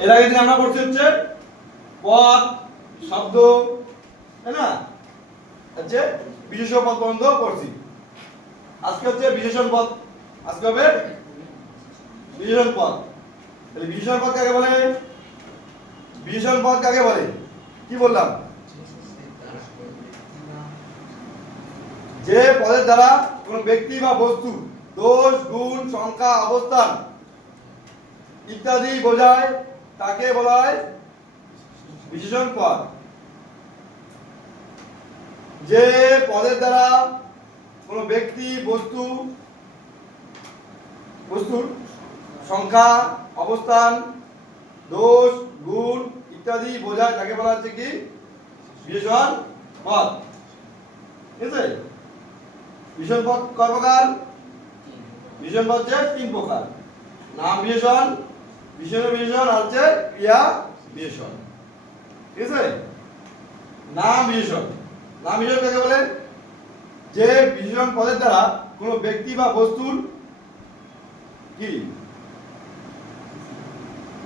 এর আগের দিন আমরা পড়ছি হচ্ছে পদ, শব্দ, তাই না? হচ্ছে বিশেষ্য পদ পর্যন্ত পড়ছি। আজকে হচ্ছে বিশেষণ পদ। আজকে হবে বিশেষণ পদ। তাহলে বিশেষণ পদ কাকে বলে? বিশেষণ পদ কাকে বলে? কি বললাম? যে পদের দ্বারা কোন ব্যক্তি বা বস্তু দোষ, গুণ, সংখ্যা, অবস্থান ইত্যাদি বোঝায় তাকে বলা হয় বিশেষণ পদ। যে পদের দ্বারা কোন ব্যক্তি বস্তুর সংখ্যা, অবস্থান, দোষ, গুণ ইত্যাদি বোঝায় তাকে বলা হচ্ছে কি বিশেষণ পদ। ঠিক আছে? বিশেষণ পদ কয় প্রকার? বিশেষণ পদ হচ্ছে তিন প্রকার: নাম বিশেষণ, বিশেষণ বিশেষণ আর হচ্ছে ক্রিয়া বিশেষণ। ঠিক আছে? নাম বিশেষণ। নাম বিশেষণ কাকে বলে? যে বিশেষণ পদের দ্বারা কোনো ব্যক্তি বা বস্তুর কি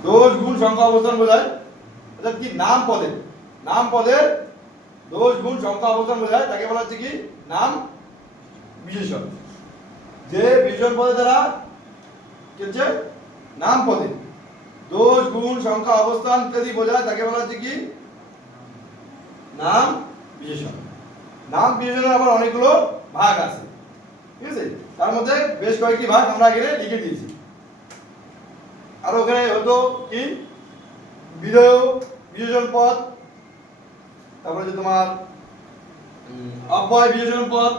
দোষ, গুণ, সংখ্যা, অবস্থান বোঝায়। অর্থাৎ কি নাম পদের দোষ, গুণ, সংখ্যা, অবস্থান বোঝায় তাকে বলা হচ্ছে কি নাম বিশেষণ। যে বিশেষণ পদের দ্বারা কি হচ্ছে নাম পদে দোষ, গুণ, সংখ্যা, অবস্থান ইত্যাদি বোঝায় তাকে বলা হচ্ছে কি নাম বিশেষণ। নাম বিশেষণের আবার অনেকগুলো ভাগ আছে। ঠিক আছে? তার মধ্যে বেশ কয়েকটি ভাগ আমরা এখানে লিখে দিয়েছি। আর ওখানে হতো কি বিধেয় বিশেষণ পদ, তারপরে যে তোমার অব্যয় বিশেষণ পদ।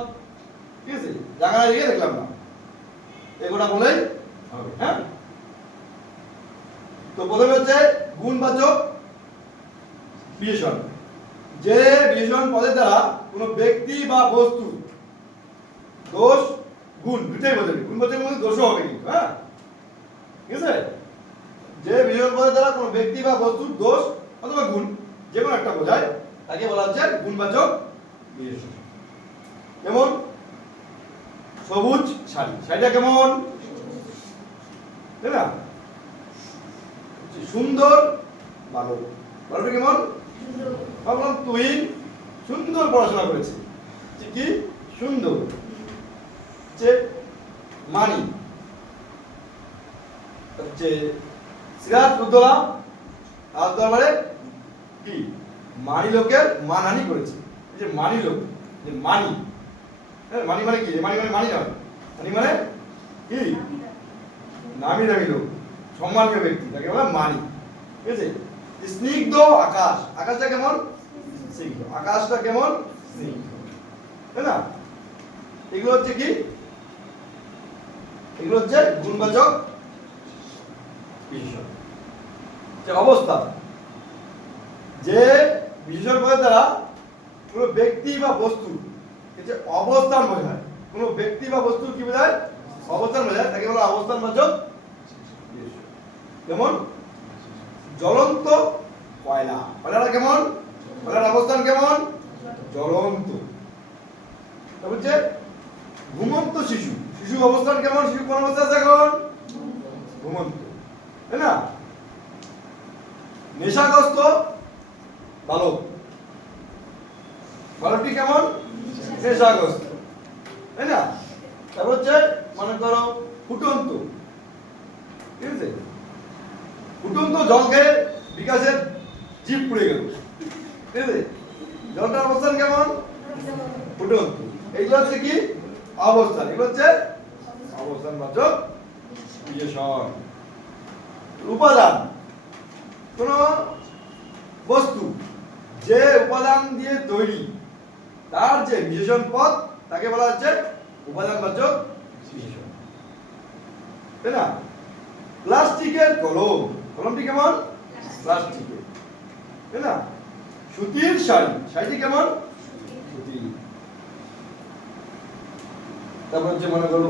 ঠিক আছে? জায়গা লিখে দেখলাম না, এগুলা বলেই হবে। হ্যাঁ, তো প্রথমে হচ্ছে গুণবাচক বিশেষণ। যে বিশেষণ পদের দ্বারা কোনো ব্যক্তি বা বস্তু দোষ, গুণ দুটাই বোঝাবে। গুণবাচকের মধ্যে দোষও হবে কিন্তু। হ্যাঁ, ঠিক আছে? যে বিশেষণ পদের দ্বারা কোনো ব্যক্তি বা বস্তুর দোষ অথবা গুণ যে কোনো একটা বোঝায় তাকে বলা হচ্ছে গুণবাচক বিশেষণ। যেমন সবুজ শাড়ি, শাড়িটা কেমন, তাই না? সুন্দর বালক, বালকটা কেমন? ভাবলাম তুই সুন্দর পড়াশোনা করেছে, কি সুন্দর। যে মানি হচ্ছে সিরাজ উদ্দোলা আজ দরবারে কি মানি লোকের মানহানি করেছে। এই যে মানি লোক, যে মানি, মানি মানে কি? মানি মানে মানি নয়, মানি মানে কি নামি দামি লোক, সম্মানীয় ব্যক্তি, তাকে বলে মানি। ঠিক আছে? স্নিগ্ধ আকাশ, আকাশটা কেমন? স্নিগ্ধ, আকাশটা কেমন? স্নিগ্ধ, তাই না? এগুলো হচ্ছে কি? এগুলো হচ্ছে গুণবাচক বিশেষণ। যে অবস্থা, যে বিশেষণ পদের দ্বারা কোনো ব্যক্তি বা বস্তু যে অবস্থান বোঝায়, কোনো ব্যক্তি বা বস্তুর কি বোঝায়? অবস্থান বোঝায়, তাকে বলা অবস্থানবাচক বিশেষণ। যেমন জ্বলন্ত কয়লা, কয়লাটা কেমন? কয়লার অবস্থান কেমন? জ্বলন্ত। তারপর হচ্ছে ঘুমন্ত শিশু, শিশু অবস্থান কেমন? শিশু কোন অবস্থা আছে এখন? ঘুমন্ত, তাই না? নেশাগ্রস্ত বালক, বালকটি কেমন? নেশাগ্রস্ত, তাই না? তারপর হচ্ছে মনে করো ফুটন্ত, ঠিক আছে? ফুটন্ত জল খেয়ে বিকাশের জিভ পুড়ে গেল, ঠিক আছে? জলটার অবস্থান কেমন? ফুটন্ত। এইগুলো হচ্ছে কি অবস্থান, এগুলো হচ্ছে অবস্থানবাচক বিশেষণ। উপাদান, কোন বস্তু যে উপাদান দিয়ে তৈরি তার যে বিশেষণ পদ তাকে বলা হচ্ছে উপাদানবাচক বিশেষণ, তাই না? প্লাস্টিকের কলম, কলমটি কেমন? প্লাস্টিকের, তাই না? সুতির শাড়ি, শাড়িটি কেমন? সুতির। তারপর হচ্ছে মনে করো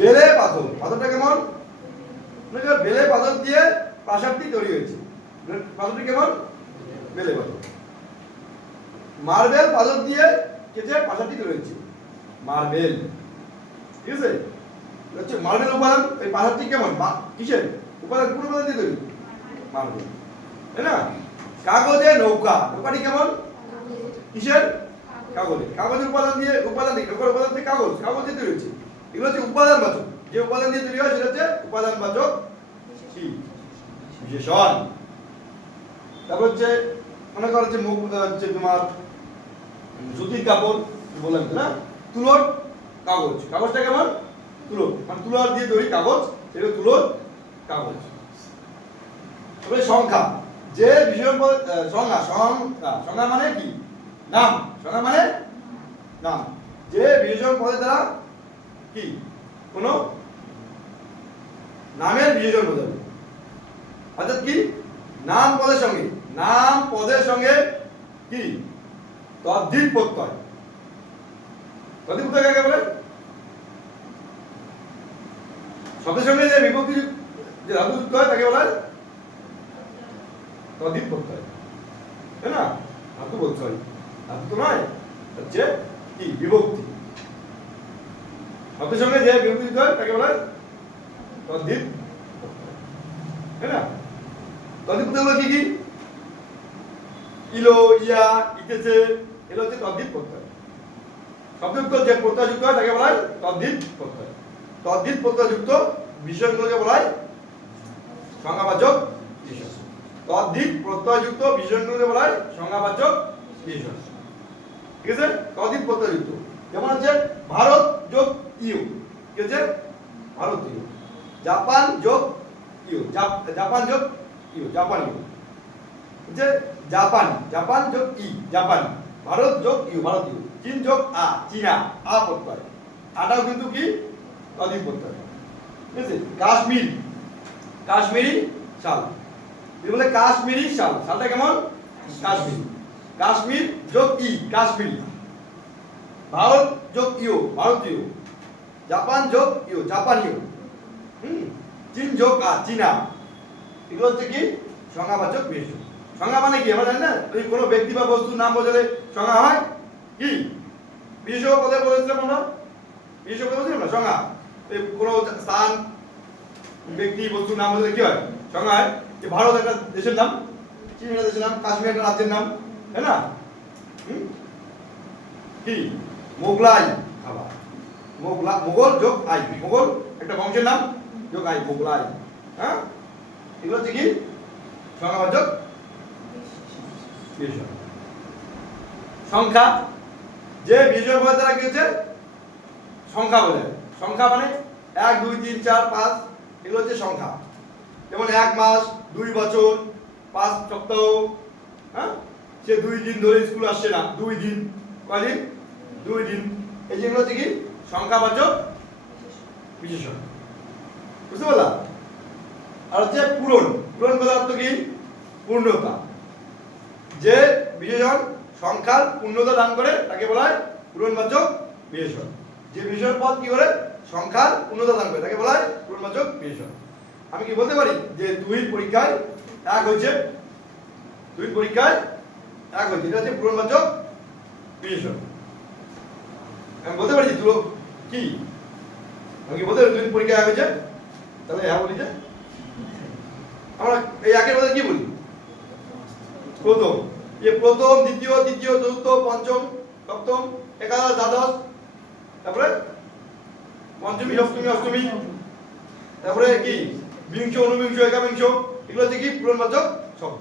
বেলে পাথর, পাথরটা কেমন? মনে করো বেলে পাথর দিয়ে প্রাসাদটি তৈরি হয়েছে, পাথরটি কেমন? বেলে পাথর। মার্বেল পাথর দিয়ে কেটে প্রাসাদটি তৈরি হয়েছে, মার্বেল। ঠিক আছে? হচ্ছে মার্বেল উপাদান। এই প্রাসাদটি কেমন? কিসের উপাদান? কোন উপাদান দিয়ে তৈরি? মার্বেল, তাই না? কাগজে নৌকা, নৌকাটি কেমন? কিসের? কাগজের। কাগজের উপাদান দিয়ে নৌকার উপাদান দিয়ে কাগজ দিয়ে তৈরি হচ্ছে। এগুলো হচ্ছে উপাদানবাচক। যে উপাদান দিয়ে তৈরি হয় সেটা হচ্ছে উপাদানবাচক কি বিশেষণ। তারপর হচ্ছে মনে করো যে হচ্ছে তোমার সুতির কাপড় বললাম না, তুলোর কাগজ, কাগজটা কেমন? তুলো, মানে তুলার দিয়ে তৈরি কাগজ, সেটা তুলোর কাগজ। তারপরে সংখ্যা, যে বিশেষণ সংজ্ঞা, সংজ্ঞা মানে কি? নাম। সংজ্ঞা মানে নাম। যে বিশেষণ পদের দ্বারা কি কোন নামের বিশেষণ বোঝাবে। অর্থাৎ কি নাম পদের সঙ্গে কি তদ্ধিত প্রত্যয়। তদ্ধিত প্রত্যয় কাকে বলে? শব্দের সঙ্গে যে বিভক্তি যে ধাতু যুক্ত হয় তাকে বলা হয় তদ্ধিত প্রত্যয়, তাই না? ধাতু বলতে হয়, ধাতু তো নয়, হচ্ছে কি বিভক্তি। শব্দের সঙ্গে যে বিভক্তি যুক্ত হয় তাকে বলা হয় তদ্ধিত প্রত্যয়, তাই না? তদ্ধিত প্রত্যয়গুলো কি কি? ইলো, ইয়া, ইতেছে, এগুলো হচ্ছে তদ্ধিত প্রত্যয়। শব্দযুক্ত যে প্রত্যয় যুক্ত হয় তাকে বলা হয় তদ্ধিত প্রত্যয়। তদ্ধিত প্রত্যয় যুক্ত বিশেষণগুলোকে বলা হয় সংজ্ঞাবাচক বিশেষণ। তদ্ধিত প্রত্যয় যুক্ত বিশেষণগুলোকে বলা হয় সংজ্ঞাবাচক বিশেষণ। ঠিক আছে? তদ্ধিত প্রত্যয় যুক্ত যেমন হচ্ছে ভারত যোগ ইউ, কি হচ্ছে? ভারতীয়। জাপান যোগ ইউ, জাপান যোগ ইউ, জাপানীয়। হচ্ছে জাপানি, জাপান যোগ ই, জাপানি। ভারত যোগ ইউ, ভারতীয়। চীন যোগ আ, চীনা, আ প্রত্যয়। আটাও কিন্তু কি তদ্ধিত প্রত্যয়। ঠিক আছে? কাশ্মীর, কাশ্মীরি শাল, বলে কাশ্মীরি শাল, শালটা কেমন? কাশ্মীরি। কাশ্মীর যোগ ই, কাশ্মীরি। ভারত যোগ ইউ, ভারতীয়। জাপান যোগ ইউ, জাপানীয়। চীন যোগ আ, চীনা। এগুলো হচ্ছে কি সংজ্ঞাবাচক বিশেষণ। সংজ্ঞা মানে কি আমরা জানি না? ওই কোনো ব্যক্তি বা বস্তুর নাম বোঝালে সংজ্ঞা হয় কি? বিশেষ পদে বলেছিলাম আমরা, বিশেষ পদে বলেছিলাম না সংজ্ঞা। এই কোনো স্থান, ব্যক্তি, বস্তুর নাম বোঝালে কি হয়? সংজ্ঞা হয়। যে ভারত একটা দেশের নাম, চীন একটা দেশের নাম, কাশ্মীর একটা রাজ্যের নাম, তাই না? কি মোগলাই খাবার, মোগল যোগ আই, মোগল একটা বংশের নাম যোগ আই, মোগলাই। হ্যাঁ, এগুলো হচ্ছে কি সংজ্ঞাবাচক বিশেষণ। সংখ্যা, যে বিশেষণ পদের দ্বারা কি হচ্ছে সংখ্যা বোঝায়। সংখ্যা মানে 1 2 3 4 5, এগুলো হচ্ছে সংখ্যা। যেমন 1 মাস, 2 বছর, 5 সপ্তাহ। হ্যাঁ, সে 2 দিন ধরে স্কুল আসছে না, 2 দিন। কয়দিন? 2 দিন। এই যেগুলো হচ্ছে কি সংখ্যাবাচক বিশেষণ। বুঝতে পারলা? আর হচ্ছে পূরণ, পূরণ কথার অর্থ কি? পূর্ণতা। যে বিশেষণ সংখ্যার পূর্ণতা দান করে তাকে বলা হয় পূরণবাচক বিশেষণ। যে বিশেষণ পদ কি করে সংখ্যার পূর্ণতা দান করে তাকে বলা হয় পূরণবাচক বিশেষণ। আমি কি বলতে পারি যে 2 পরীক্ষায় 1 হয়েছে, 2 পরীক্ষায় 1 হয়েছে, এটা হচ্ছে পূরণবাচক বিশেষণ। আমি বলতে পারি তুলো কি? আমি কি বলতে পারি 2 পরীক্ষায় 1 হয়েছে? তাহলে হ্যাঁ বলি। যে আমরা এই 1 এর মধ্যে কি বলি? প্রথম। ये প্রথম, দ্বিতীয়, তৃতীয়, চতুর্থ, পঞ্চম, সপ্তম, একাদশ, দ্বাদশ, তারপরে পঞ্চমী, সপ্তমী, অষ্টমী, তারপরে কি বিংশ, ঊনবিংশ, একাবিংশ, এগুলো হচ্ছে কি পূরণবাচক শব্দ।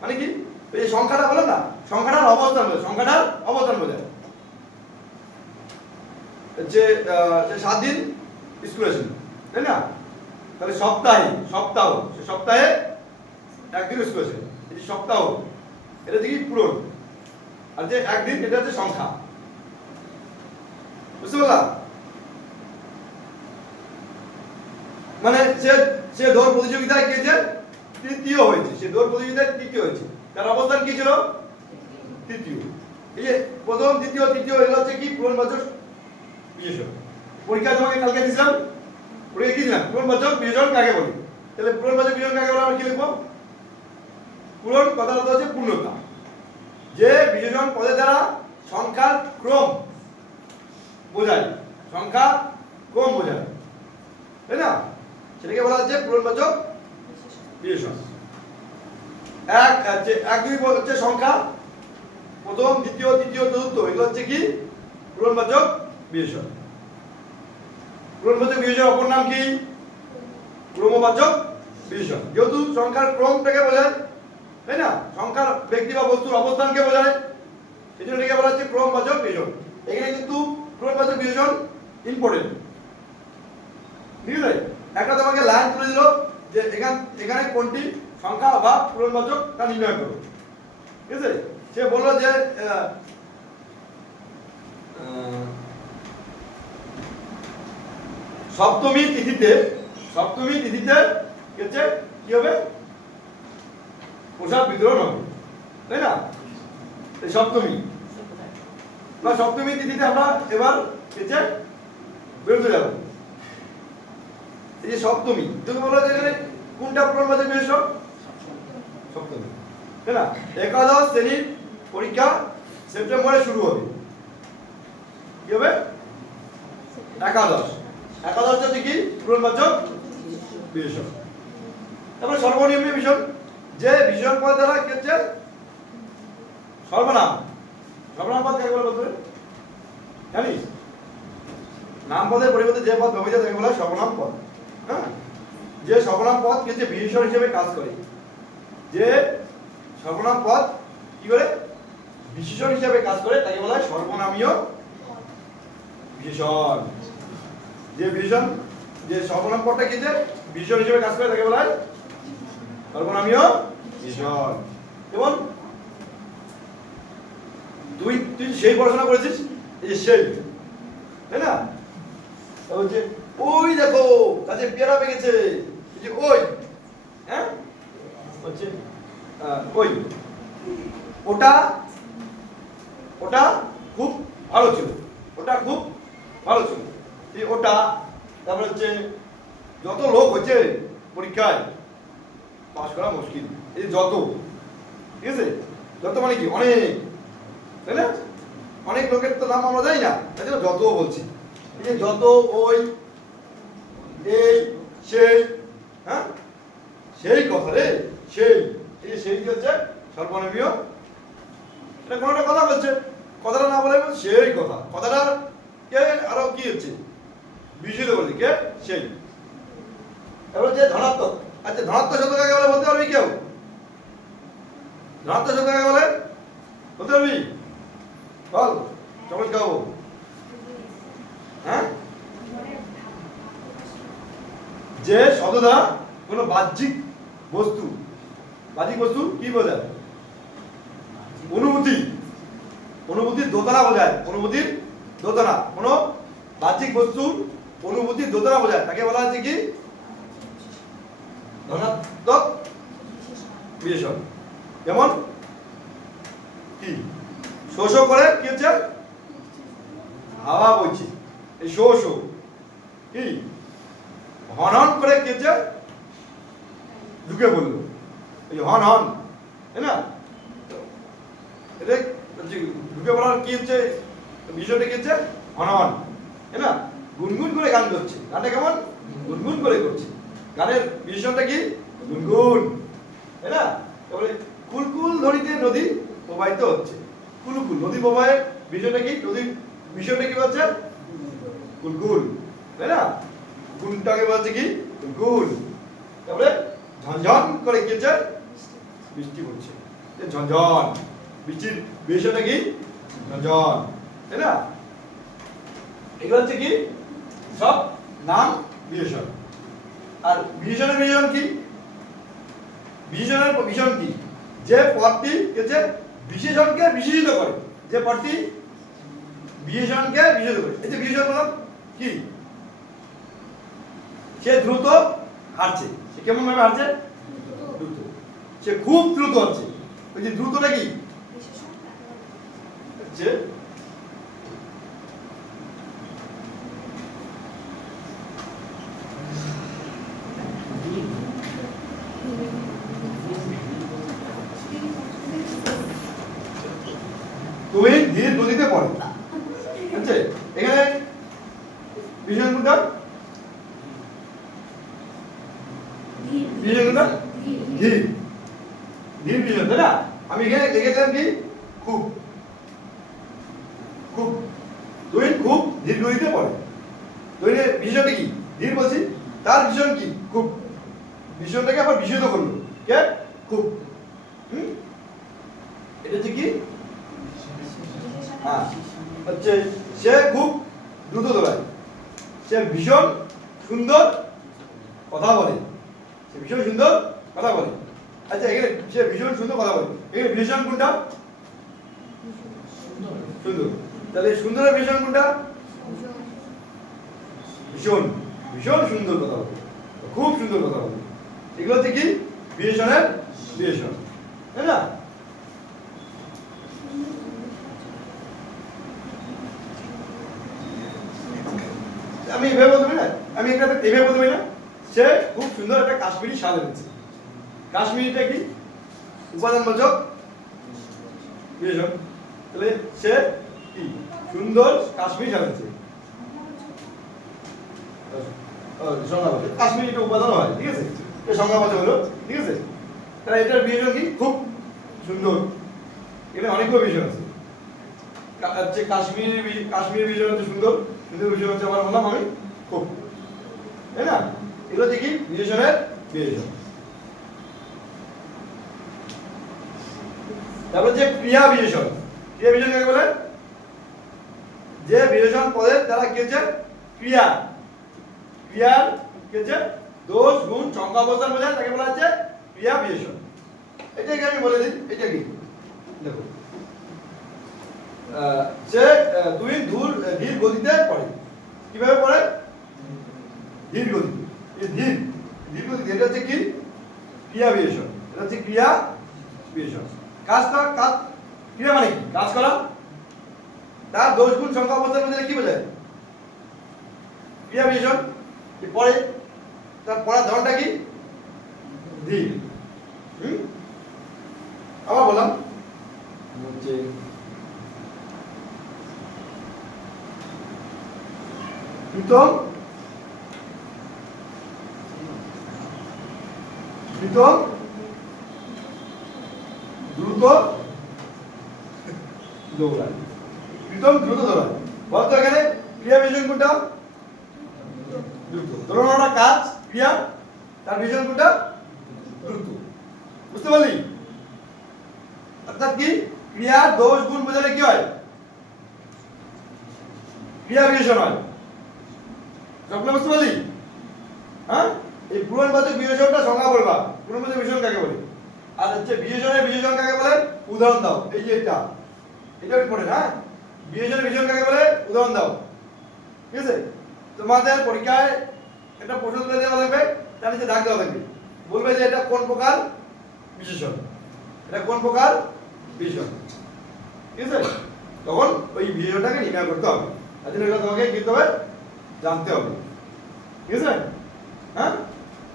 মানে কি এই সংখ্যাটা বলেন না, সংখ্যাটার অবস্থান বোঝায়, সংখ্যাটার অবস্থান বোঝায়। যে 7 দিন স্কুল আসেন, তাই না? তাহলে সপ্তাহে, সপ্তাহ, সে সপ্তাহে 1 দিন স্কুল আসে, এই সপ্তাহ, এটা হচ্ছে কি পূরণ। আর যে 1 দিন, এটা হচ্ছে সংখ্যা। বুঝতে পারলা? মানে সে দৌড় প্রতিযোগিতায় কি হয়েছে? তৃতীয় হয়েছে। সে দৌড় প্রতিযোগিতায় তৃতীয় হয়েছে। তার অবস্থান কি ছিল? তৃতীয়। এই যে প্রথম, দ্বিতীয়, তৃতীয়, এগুলো হচ্ছে কি পূরণবাচক বিশেষণ। পরীক্ষা তোমাকে কালকে দিয়েছিলাম, পরীক্ষা কি দিলাম? পূরণবাচক বিশেষণ কাকে বলি? তাহলে পূরণবাচক বিশেষণ কাকে বলে আমরা কি লিখবো? পূরণ কথার অর্থ হচ্ছে পূর্ণতা। যে বিশেষণ পদের দ্বারা সংখ্যার ক্রম বোঝায়, সংখ্যা ক্রম বোঝায়, তাই না? সেটাকে বলা হচ্ছে পূরণবাচক বিশেষণ। এক দুই হচ্ছে সংখ্যা, প্রথম দ্বিতীয় তৃতীয় চতুর্থ, এগুলো হচ্ছে কি পূরণবাচক বিশেষণ। পূরণবাচক বিশেষণের অপর নাম কি ক্রমবাচক বিশেষণ। যেহেতু সংখ্যার ক্রমটাকে বোঝায়, তাই না, সংখ্যার ব্যক্তি বা বস্তুর অবস্থানকে বোঝায়, এই জন্য এটাকে বলা হচ্ছে ক্রমবাচক বিশেষণ। এখানে কিন্তু ক্রমবাচক বিশেষণ ইম্পর্টেন্ট, ঠিক আছে। একটা তোমাকে লাইন তুলে দিল যে এখানে কোনটি সংখ্যা বা পূরণবাচক তা নির্ণয় করো, ঠিক আছে। সে বললো যে সপ্তমী তিথিতে কি হবে, প্রসাদ বিতরণ হবে, তাই না। এই সপ্তমী বা সপ্তমী তিথিতে আমরা এবার বেরোতে যাব। এই যে সপ্তমী, তুমি বলো যে এখানে কোনটা পূরণবাচক বিশেষণ? সপ্তমী, তাই না। একাদশ শ্রেণীর পরীক্ষা সেপ্টেম্বরে শুরু হবে, কি হবে? একাদশটা কি পূরণবাচক বিশেষণ। তারপরে সর্বনিম্ন বিশেষণ, যে বিশেষণ পদ দ্বারা কি হচ্ছে সর্বনাম পদ কাকে বলে বলতে জানিস? নাম পদের পরিবর্তে যে পদ ব্যবহৃত তাকে বলা হয় সর্বনাম পদ। হ্যাঁ, যে সর্বনাম পদ কি হচ্ছে বিশেষণ হিসেবে কাজ করে, যে সর্বনাম পদ কি করে বিশেষণ হিসেবে কাজ করে তাকে বলা হয় সর্বনামীয় বিশেষণ। যে সর্বনাম পদটা কি যে বিশেষণ হিসেবে কাজ করে তাকে বলা হয় সর্বনামীয় বিশেষণ। যেমন তুই সেই পড়াশোনা করেছিস, এই যে সেই, তাই না। বলছে ওই দেখো কাছে পেয়ারা পেকেছে, এই যে ওই, হ্যাঁ হচ্ছে ওই, ওটা খুব ভালো ছিল, এই ওটা। তারপরে হচ্ছে যত লোক হচ্ছে পরীক্ষায় পাশ করা মুশকিল, এই যত, ঠিক আছে। যত মানে কি অনেক, তাই না, অনেক লোকের তো নাম আমরা জানি না, তাই জন্য যত বলছি। এই যে যত, ওই, এই, সেই, হ্যাঁ সেই কথা রে, সেই, এই যে সেই কি হচ্ছে সর্বনামীয়। এটা কোনো একটা কথা বলছে, কথাটা না বলে সেই কথাটার কে আরো কি হচ্ছে বিশুদ্ধ বলছে কে সেই। এবার যে ধনাত্মক, আচ্ছা ধনাত্মক শব্দ কাকে বলে বলতে পারবি কেউ? ধনাত্মক শব্দ কাকে বলে বলতে পারবি? বল, চকলেট খাবো। হ্যাঁ, যে শব্দ দ্বারা কোনো বাহ্যিক বস্তু কি বোঝায়? অনুভূতির দোতনা বোঝায়, কোনো বাহ্যিক বস্তুর অনুভূতির দোতনা বোঝায়, তাকে বলা হচ্ছে কি ধনাত্মক বিশেষণ। যেমন কি শো শো করে কি হচ্ছে হাওয়া বইছে, এই শো শো। কি হন হন করে কি হচ্ছে ঢুকে পড়লো, এই হন হন, তাই না। এটা ঢুকে পড়ার কি হচ্ছে বিষয়টা কি হচ্ছে হন হন, তাই না। গুনগুন করে গান করছে, গানটা কেমন গুনগুন করে করছে, গানের বিশেষণটা কি গুনগুন, তাই না। তারপরে কুলকুল ধ্বনিতে নদী প্রবাহিত হচ্ছে, কুলকুল নদী প্রবাহের বিষয়টা কি, নদীর বিষয়টা কি হচ্ছে কুলকুল, তাই না। গুনটাকে বলছে কি গুন। তারপরে ঝনঝন করে কি হচ্ছে বৃষ্টি পড়ছে, ঝনঝন, বৃষ্টির বিষয়টা কি ঝনঝন, তাই না। এগুলো হচ্ছে কি সব নাম বিশেষণ। আর বিশেষণ কি? বিশেষণ কি? যে পদটি হচ্ছে বিশেষণকে বিশেষিত করে, যে পদটি বিশেষণকে বিশেষিত করে। এই যে বিশেষণ বললাম কি, সে দ্রুত হাঁটছে, সে কেমন ভাবে হাঁটছে দ্রুত, সে খুব দ্রুত হচ্ছে। ওই যে দ্রুতটা কি যে তুমি ধীর গতিতে পড়ো, বুঝছে। এখানে বিশেষণ কোনটা? বিশেষণ কোনটা? ধীর। ধীর বিশেষণ, তাই না? আমি এখানে লিখে দিলাম কি খুব, খুব দৈন খুব ধীর গতিতে পড়ে। দৈনের বিশেষণটা কি? ধীর বলছি, তার বিশেষণ কি? খুব। বিশেষণটাকে আবার বিশেষিত করলো কে? খুব। এটা হচ্ছে কি? হ্যাঁ, হচ্ছে সে খুব দ্রুত দৌড়ায়, সে ভীষণ সুন্দর কথা বলে, সে ভীষণ সুন্দর কথা বলে। আচ্ছা, এখানে সে ভীষণ সুন্দর কথা বলে, এখানে বিশেষণ কোনটা? সুন্দর। তাহলে সুন্দরের বিশেষণ কোনটা? ভীষণ, ভীষণ সুন্দর কথা বলে, খুব সুন্দর কথা বলে। এগুলো হচ্ছে কি? বিশেষণের বিশেষণ, তাই না? আমি এভাবে বলতে পারি না, আমি একটা এভাবে বলতে পারি না, সে খুব সুন্দর একটা কাশ্মীরি শাল এনেছে। কাশ্মীরিটা কি? উপাদানবাচক বিশেষণ। তাহলে সে কি সুন্দর কাশ্মীরি শাল এনেছে, সংজ্ঞাবাচক। কাশ্মীরি একটা উপাদান হয়, ঠিক আছে, এটা সংজ্ঞাবাচক হলো, ঠিক আছে। তাহলে এটার বিশেষণ কি? খুব সুন্দর। এখানে অনেকগুলো বিশেষণ আছে। হচ্ছে কাশ্মীরি বিশেষণ হচ্ছে সুন্দর, সুন্দর বিশেষণ হচ্ছে আমার বললাম আমি খুব, তাই না? এগুলো হচ্ছে কি? বিশেষণের বিশেষণ। তারপর যে ক্রিয়া বিশেষণ, ক্রিয়া বিশেষণ কাকে বলে? যে বিশেষণ পদের দ্বারা কি হচ্ছে? ক্রিয়া, ক্রিয়ার কি হচ্ছে? দোষ গুণ সংখ্যা অবস্থান বোঝায়, তাকে বলা হচ্ছে ক্রিয়া বিশেষণ। এটাকে আমি বলে দিই, এটা কি? দেখো, সে দুই ধীর গতিতে পড়ে। কিভাবে পড়ে? ধীর গতিতে। এই ধীর গতিতে, এটা হচ্ছে কি? ক্রিয়া বিশেষণ। এটা হচ্ছে ক্রিয়া বিশেষণ। কাজ ক্রিয়া মানে কি? কাজ করা। তার দোষ গুণ সংখ্যা অবস্থার মধ্যে কি বোঝায়? ক্রিয়া বিশেষণ। পড়ে, তার পড়ার ধরনটা কি? ধীর। আবার বললাম হচ্ছে প্রীতম দ্রুত দৌড়ায়। প্রীতম দ্রুত দৌড়ায়। বলতো এখানে ক্রিয়া বিশেষণ কোনটা? দ্রুত। দৌড়ানোটা কাজ, ক্রিয়া, তার বিশেষণ কোনটা? দ্রুত। বুঝতে পারলি? অর্থাৎ কি? ক্রিয়ার দোষ গুণ বোঝালে কি হয়? ক্রিয়া বিশেষণ হয়। স্বপ্ন বুঝতে পারলি? হ্যাঁ, এই পূরণবাচক বিশেষণটা সংজ্ঞা বলবা, পূরণবাচক বিশেষণ কাকে বলে। আর হচ্ছে বিশেষণের বিশেষণ কাকে বলে? উদাহরণ দাও। এই যে এটা ইম্পর্টেন্ট। হ্যাঁ, বিশেষণের বিশেষণ কাকে বলে? উদাহরণ দাও, ঠিক আছে? তোমাদের পরীক্ষায় একটা প্রশ্ন তুলে দেওয়া লাগবে, তার নিচে দাগ দেওয়া লাগবে, বলবে যে এটা কোন প্রকার বিশেষণ, এটা কোন প্রকার বিশেষণ, ঠিক আছে? তখন ওই বিশেষণটাকে নির্ণয় করতে হবে, তার জন্য এটা তোমাকে কি করতে হবে? জানতে হবে, ঠিক আছে? হ্যাঁ,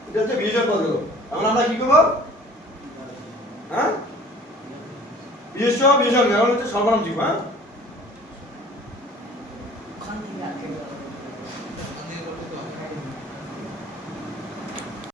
এটা হচ্ছে বিশেষণ পদগুলো। এখন আমরা কি করবো? হ্যাঁ, বিশেষ্য বিশেষণ, এখন হচ্ছে সর্বনাম শিখবো। হ্যাঁ।